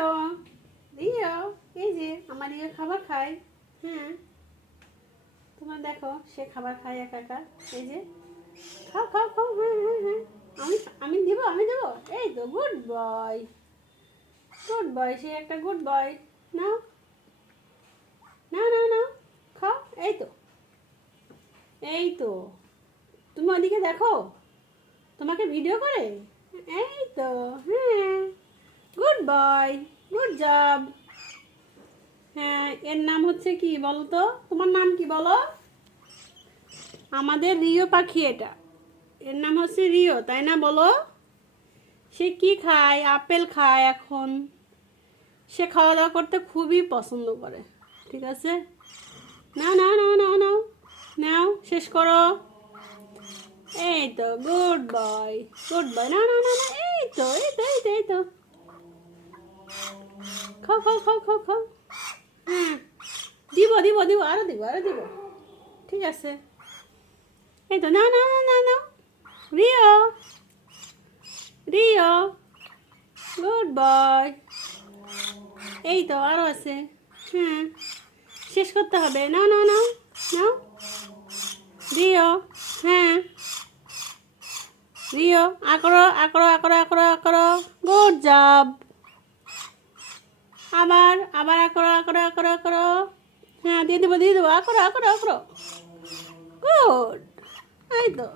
Rio Rio এই যে আমার রিও খাবার খায়। হ্যাঁ তোমরা দেখো সে খাবার খায় একা একা। এই যে খাও খাও খাও। হ্যাঁ হ্যাঁ হ্যাঁ আমি আমি দিব আমি দেবো। এই তো গুড বয়, গুড বয়, সে একটা গুড বয়। নাও নাও নাও নাও খাও। এই তো এই তো তুমি ওদিকে দেখো, তোমাকে ভিডিও করে। এই তো হ্যাঁ গুড বয়, গুড জব। হ্যাঁ এর নাম হচ্ছে কি বলো তো, তোমার নাম কি বলো? আমাদের রিও পাখি এটা, এর নাম হচ্ছে রিও, তাই না বলো? সে কি খায়? আপেল খায় এখন। সে খাওয়া দাওয়া করতে খুবই পছন্দ করে। ঠিক আছে, নাও নাও নাও নাও নাও নাও শেষ করো। এই তো গুড বয়, গুড বয়। না না না না এই তো এই তো এই তো এই তো খাও খাও খাও খাও খাও। হ্যাঁ দিব দিব দিব আরো দিব আরো দিব। ঠিক আছে এই তো না না না না না রিও রিও গুড বয়। এই তো আরো আছে। হ্যাঁ শেষ করতে হবে। নাও নাও নাও নাও রিও। হ্যাঁ রিও আকরো আকরো আকরো আকরো আকরো। Good job. আবার আবার আকরো আকরো আকরো আকরো। হ্যাঁ দিয়ে দেবো আকরো আকরো আকরো। গুড। এই তো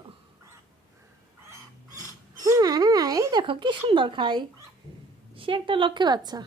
হ্যাঁ হ্যাঁ এই দেখো কি সুন্দর খাই, সে একটা লক্ষ্মী বাচ্চা।